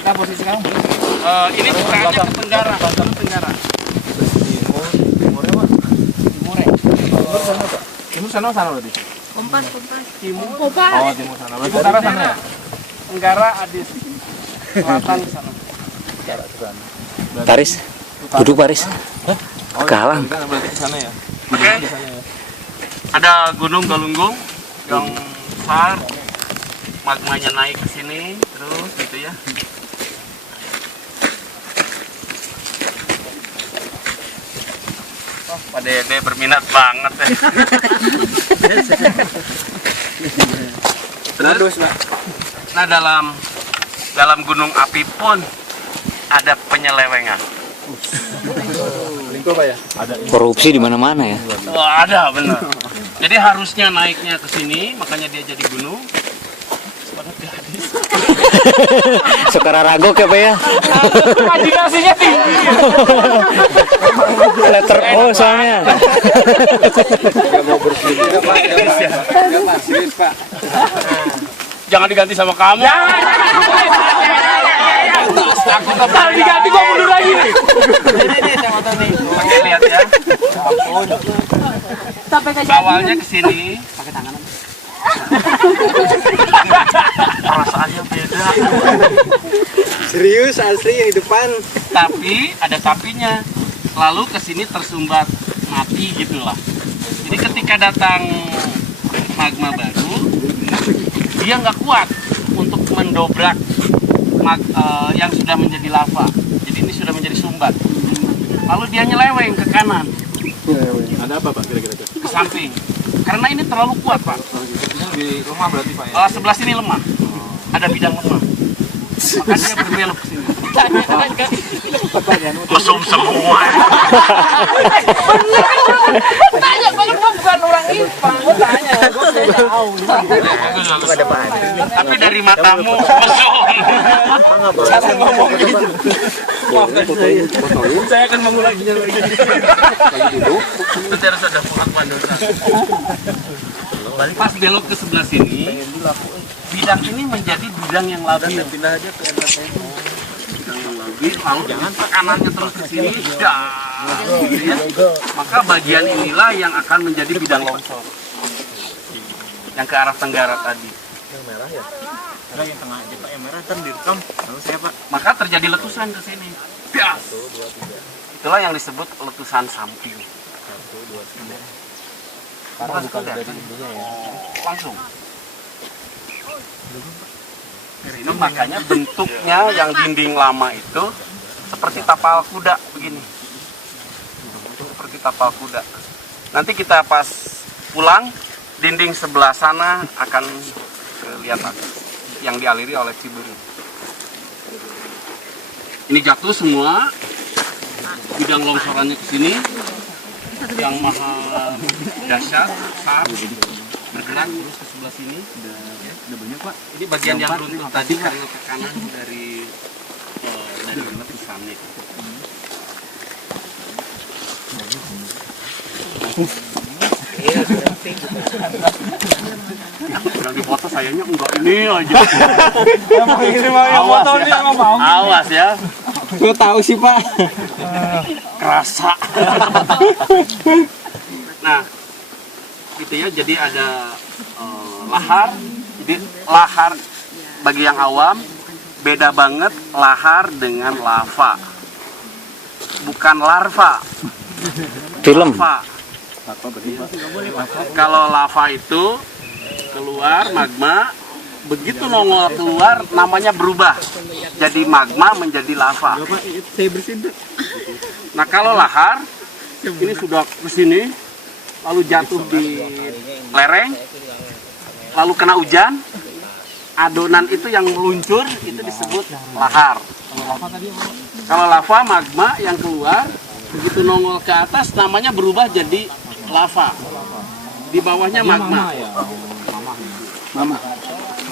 Kita posisi kamu. Ini bukaannya ke tenggara. Tenggara. Timur sana berarti. Kompas. Timur. Oh, timur sana. Berarti utara sana ya? Tenggara Adis. Selatan ke sana. Paris, duduk Paris. Galang. Berarti ke sana ya? Oke. Ada Gunung Galunggung yang besar. Magmanya naik ke sini terus gitu ya. Oh, Pak Dede berminat banget ya. Terus, nah dalam gunung api pun ada penyelewengan. Lingkup ya? Ada. Korupsi di mana-mana ya. Wah, ada benar. Jadi harusnya naiknya ke sini, makanya dia jadi gunung. Sekarang ragok ya Pak ya. Imajinasinya tinggi. Letter O soalnya. Enggak mau bersih. Enggak Pak. Serius Pak. Jangan diganti sama kamu. Kalau diganti gua mundur lagi nih. Ini saya motor nih. Oke, lihat ya. Awalnya ke sini pakai tangan. Perasaannya beda. Serius asli yang di depan. Tapi ada tapinya. Lalu ke sini tersumbat mati gitulah. Jadi ketika datang magma baru, dia nggak kuat untuk mendobrak yang sudah menjadi lava. Jadi ini sudah menjadi sumbat. Lalu dia nyeleweng ke kanan. Ada apa Pak kira-kira? Ke samping. Karena ini terlalu kuat Pak. Di rumah berarti Pak ya? Sebelah sini lemah. Ada bidang lemah. Makanya dia berbelok ke sini. Kosong semua. Tanya, gue bukan orang IPA. Gue tanya, gue udah tahu. Tapi dari matamu kosong. Saya ngomong gitu. Maafkan saya. Saya akan mengulanginya lagi. Itu harus ada pengakuan dosa. Pas belok ke sebelah sini, bidang ini menjadi bidang yang labil. Pindah aja ke RT itu. Lalu jangan tekanannya terus ke sini, ya. Maka bagian inilah yang akan menjadi bidang longsor. Yang ke arah tenggara tadi. Yang merah ya? Merah yang tengah aja Pak, yang merah ntar direkam. Lalu saya Pak. Maka terjadi letusan ke sini. Bias. Itulah yang disebut letusan samping. 1, 2, 3. Bukan dari ininya ya. langsung. Itu makanya bentuknya yang dinding lama itu seperti tapal kuda begini. Seperti tapal kuda. Nanti kita pas pulang, dinding sebelah sana akan kelihatan yang dialiri oleh Ciburu. Ini jatuh semua, bidang longsorannya ke sini, yang maha dahsyat, besar, bergerak terus ke sebelah sini. Udah banyak Pak. Ini bagian yang runtuh tadi karena tekanan dari letusannya. Yang dipoto sayangnya enggak ini aja. Awas ya. Gue tahu sih Pak. Kerasa. Nah, gitu ya. Jadi ada lahar. Jadi lahar bagi yang awam beda banget lahar dengan lava. Bukan larva. Film. Lava. Kalau lava itu keluar magma, begitu nongol keluar namanya berubah. Jadi magma menjadi lava. Saya bersihin. Nah, kalau lahar ini sudah ke sini lalu jatuh di lereng, lalu kena hujan, adonan itu yang meluncur itu disebut lahar. Kalau lava magma yang keluar begitu nongol ke atas namanya berubah jadi lava. Di bawahnya magma.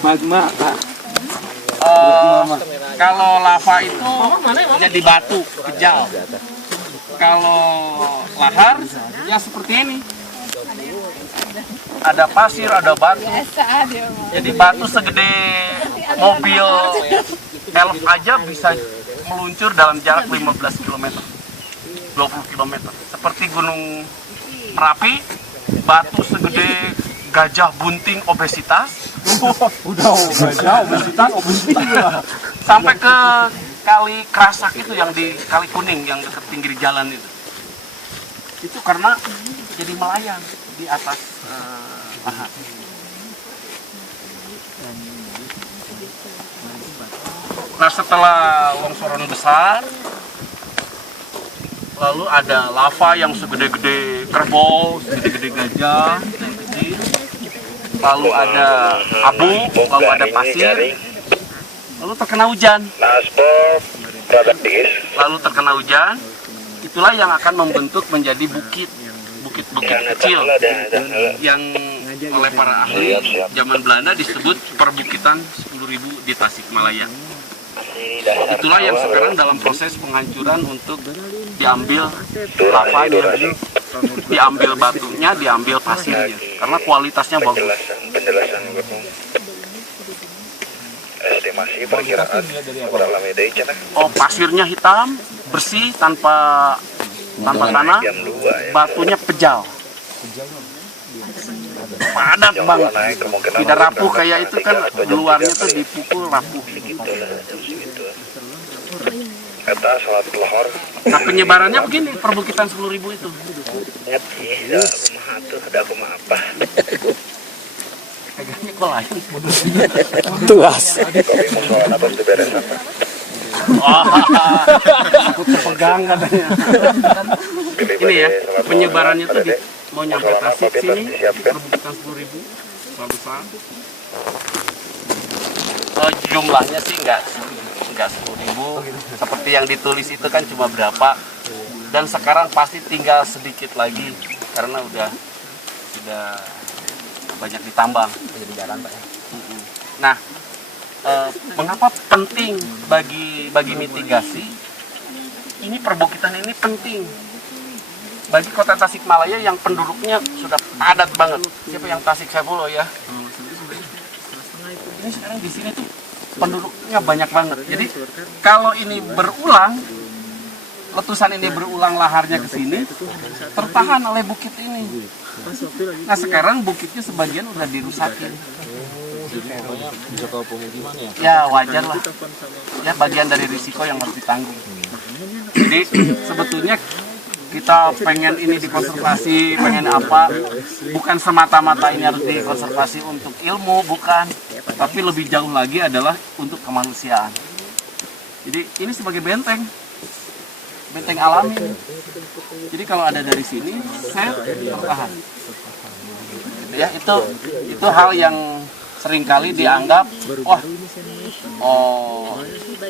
Magma Pak. Kalau lava itu jadi batu kejal. Kalau lahar ya seperti ini. ada pasir, ada batu. Jadi batu segede mobil elf aja bisa meluncur dalam jarak 15 km, 20 km. Seperti Gunung Merapi, batu segede gajah bunting obesitas. Udah gajah, obesitas. Sampai ke Kali Kerasak itu yang di Kali Kuning yang dekat pinggir jalan itu. Itu karena jadi melayang di atas lahat. Nah, setelah longsoran besar, lalu ada lava yang segede-gede kerbau, segede-gede gajah, kecil. Lalu ada abu, lalu ada pasir, lalu terkena hujan. Lalu terkena hujan, itulah yang akan membentuk menjadi bukit-bukit kecil yang oleh para ahli zaman Belanda disebut perbukitan 10.000 di Tasikmalaya. Itulah yang sekarang dalam proses penghancuran untuk diambil lavanya, diambil batunya, diambil pasirnya, karena kualitasnya bagus. Estimasi perkiraan berapa meter cina? Oh, pasirnya hitam, bersih, tanpa tanah, batunya pejal, padat banget, tidak rapuh kayak itu kan, luarnya tuh dipukul rapuh. Kata salat lohor. Nah, penyebarannya begini, perbukitan 10.000 itu. Ya, kumaha tuh, ada kumaha apa? Kayaknya kok lain. Tuas. Kopi mau soal apa tuh beres apa? Aku terpegang katanya. Ini ya, penyebarannya tuh mau nyampe Tasik sini, perbukitan 10.000, besar. Jumlahnya sih enggak 10.000, seperti yang ditulis itu kan cuma berapa, dan sekarang pasti tinggal sedikit lagi karena sudah banyak ditambang. Nah, mengapa penting bagi mitigasi? Ini perbukitan ini penting bagi kota Tasikmalaya yang penduduknya sudah padat banget. Siapa yang Tasik Sepulo ya? Ini sekarang di sini tuh penduduknya banyak banget. Jadi kalau ini berulang, letusan ini berulang laharnya ke sini, tertahan oleh bukit ini. Nah, sekarang bukitnya sebagian udah dirusakin. Ya wajar lah. Ya bagian dari risiko yang harus ditanggung. Jadi sebetulnya kita pengen ini dikonservasi, pengen apa, bukan semata-mata ini harus dikonservasi untuk ilmu, bukan, tapi lebih jauh lagi adalah untuk kemanusiaan. Jadi ini sebagai benteng alami. Jadi kalau ada dari sini, saya tertahan. Gitu ya, itu hal yang seringkali dianggap,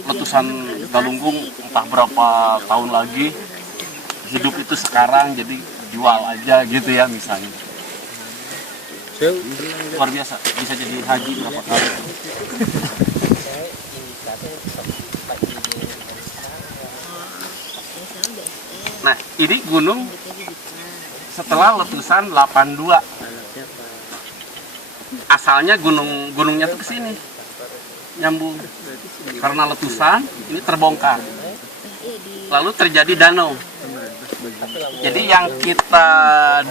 letusan Galunggung entah berapa tahun lagi, hidup itu sekarang, jadi jual aja gitu ya misalnya. Luar biasa, bisa jadi haji berapa kali. Nah, ini gunung setelah letusan 82. Asalnya gunungnya tuh ke sini. Nyambung. Karena letusan ini terbongkar. Lalu terjadi danau. Jadi yang kita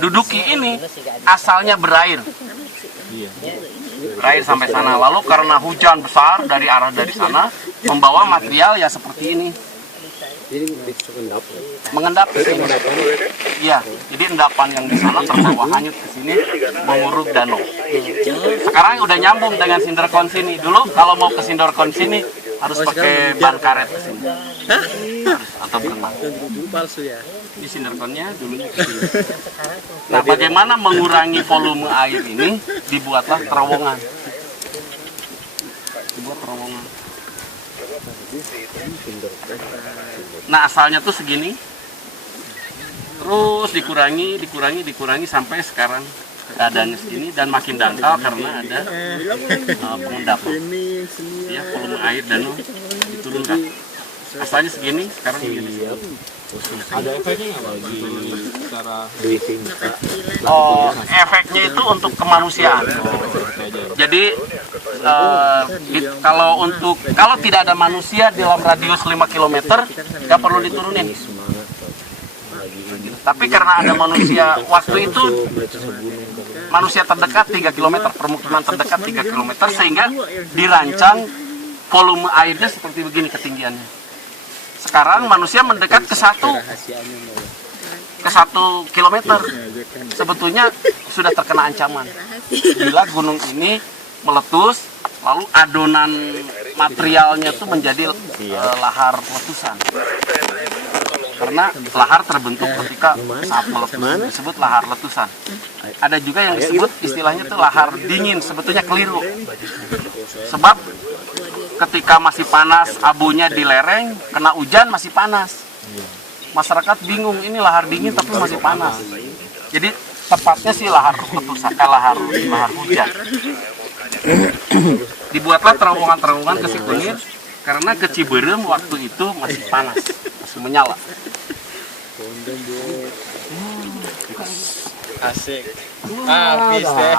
duduki ini asalnya berair. Berair sampai sana. Lalu karena hujan besar dari sana membawa material ya seperti ini. Mengendap ke sini. Iya, jadi endapan yang di sana terbawa hanyut ke sini menguruk danau. Sekarang udah nyambung dengan Sinderkon sini. Dulu kalau mau ke Sinderkon sini harus pakai ban karet ke sini. Harus, atau berenang. Di Sinderkonnya dulunya ke sini. Nah, bagaimana mengurangi volume air ini? Dibuatlah terowongan. Dibuat terowongan. Nah, asalnya tuh segini, terus dikurangi sampai sekarang keadaannya segini, dan makin dangkal karena ada pengendapan. Ya, volume air danau diturunkan asalnya segini, sekarang begini. Ada efeknya nggak bagi cara Oh, efeknya itu untuk kemanusiaan. Jadi kalau tidak ada manusia dalam radius 5 km, nggak perlu diturunin. Tapi karena ada manusia, waktu itu manusia terdekat 3 km, permukiman terdekat 3 km, sehingga dirancang volume airnya seperti begini ketinggiannya. Sekarang manusia mendekat ke 1 kilometer, sebetulnya sudah terkena ancaman. Bila gunung ini meletus, lalu adonan materialnya itu menjadi lahar letusan. Karena lahar terbentuk ketika saat meletus, disebut lahar letusan. Ada juga yang disebut istilahnya itu lahar dingin, sebetulnya keliru. Sebab ketika masih panas, abunya di lereng, kena hujan masih panas. Masyarakat bingung, ini lahar dingin tapi masih panas. Jadi tepatnya sih lahar letusan, lahar hujan. Dibuatlah terowongan-terowongan ke Sikunir karena ke Ciberem waktu itu masih panas, masih menyala. asik? Habis deh.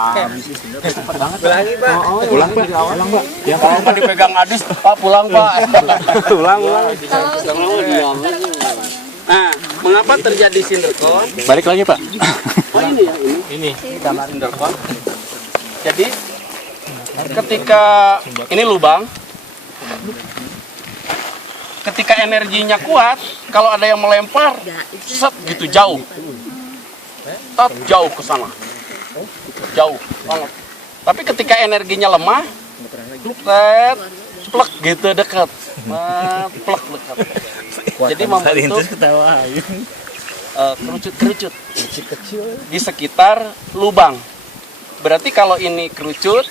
Pulang Pak. Ya Pak dipegang Adis, Pak pulang Pak. Pulang. Nah, mengapa terjadi sinderkon? Balik lagi Pak. Oh ini ya, ini gambar sinderkon. Jadi ketika ini lubang, ketika energinya kuat, kalau ada yang melempar, set gitu jauh, jauh ke sana, jauh banget. Tapi ketika energinya lemah, plek gitu dekat, plek dekat. Jadi membentuk kerucut-kerucut di sekitar lubang. Berarti kalau ini kerucut,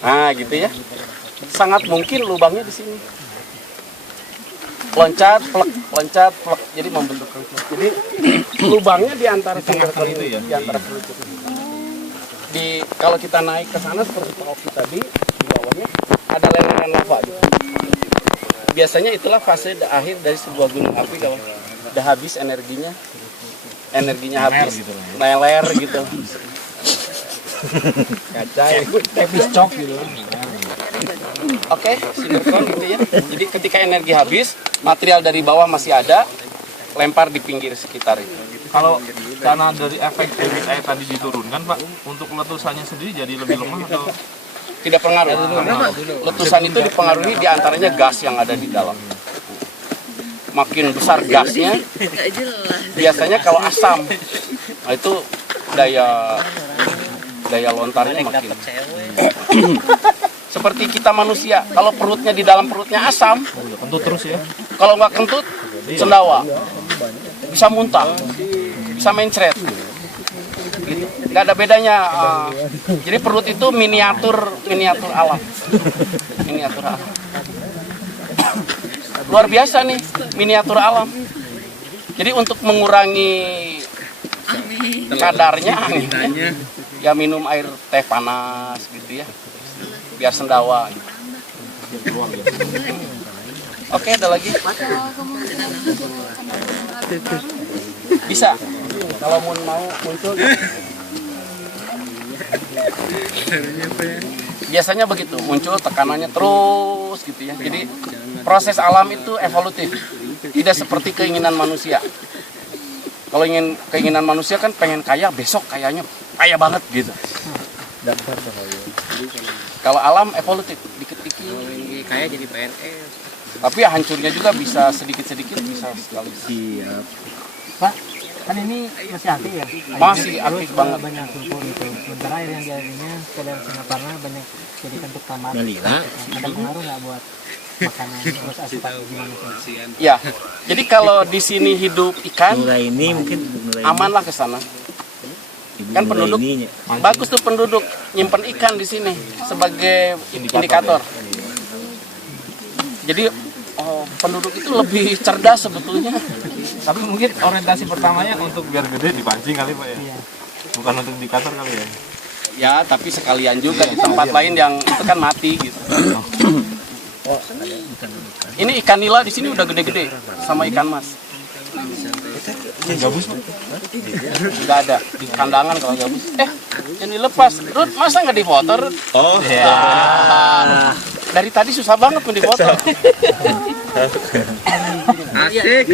nah gitu ya. Sangat mungkin lubangnya di sini. Loncat, plek, jadi membentuk kerucut. Jadi lubangnya di antara sinderkon itu ya, di antara kerucut. Kalau kita naik ke sana seperti Pak Oki tadi, di bawahnya ada leleran lava. Biasanya itulah fase akhir dari sebuah gunung api kalau udah habis energinya habis, leler gitu. Kacai, tepis cok gitu. Oke, sinderkon gitu ya. Jadi ketika energi habis, material dari bawah masih ada, lempar di pinggir sekitar itu. Kalau karena dari efek debit air tadi diturunkan Pak, untuk letusannya sendiri jadi lebih lemah atau Tidak pengaruh. Letusan itu dipengaruhi diantaranya gas yang ada di dalam. Makin besar gasnya, biasanya kalau asam, nah itu daya lontarnya makin. Seperti kita manusia, kalau perutnya di dalam perutnya asam, kentut terus ya? kalau nggak kentut, sendawa, bisa muntah, bisa mencret. Gitu. Nggak ada bedanya. Jadi perut itu miniatur alam. Miniatur alam. Luar biasa nih, miniatur alam. Jadi untuk mengurangi kadarnya, ya minum air teh panas gitu ya, biar sendawa. Gitu. Oke, ada lagi? Bisa. Kalau mau muncul. Biasanya begitu, muncul tekanannya terus gitu ya. Jadi proses alam itu evolutif, tidak seperti keinginan manusia. Kalau keinginan manusia kan pengen kaya, besok kayaknya kaya banget gitu. Kalau alam evolutif, dikit-dikit kaya jadi PNS. Tapi hancurnya juga bisa sedikit-sedikit, bisa sekali. Siap. Pak, kan ini masih aktif ya? Masih aktif banget. Banyak sulfur itu. Sementara air yang dialirinya kadang Singaparna banyak jadi bentuk tamat. Ada pengaruh nggak buat makanan terus asupan gimana sih? Ya, jadi kalau di sini hidup ikan, aman lah ke sana. Kan penduduk bagus tuh, penduduk nyimpen ikan di sini sebagai indikator. Jadi penduduk itu lebih cerdas sebetulnya. Tapi mungkin orientasi pertamanya untuk biar gede dipancing kali Pak ya? Bukan untuk indikator kali ya? Ya, tapi sekalian juga di tempat lain yang itu kan mati gitu. Ini ikan nila di sini udah gede-gede sama ikan mas. Gabus. Nggak ada di kandangan kalau gabus. Yang dilepas. Rut, masa nggak dipoto, Rut? Oh. Ya. Dari tadi susah banget pun dipoto. Asik.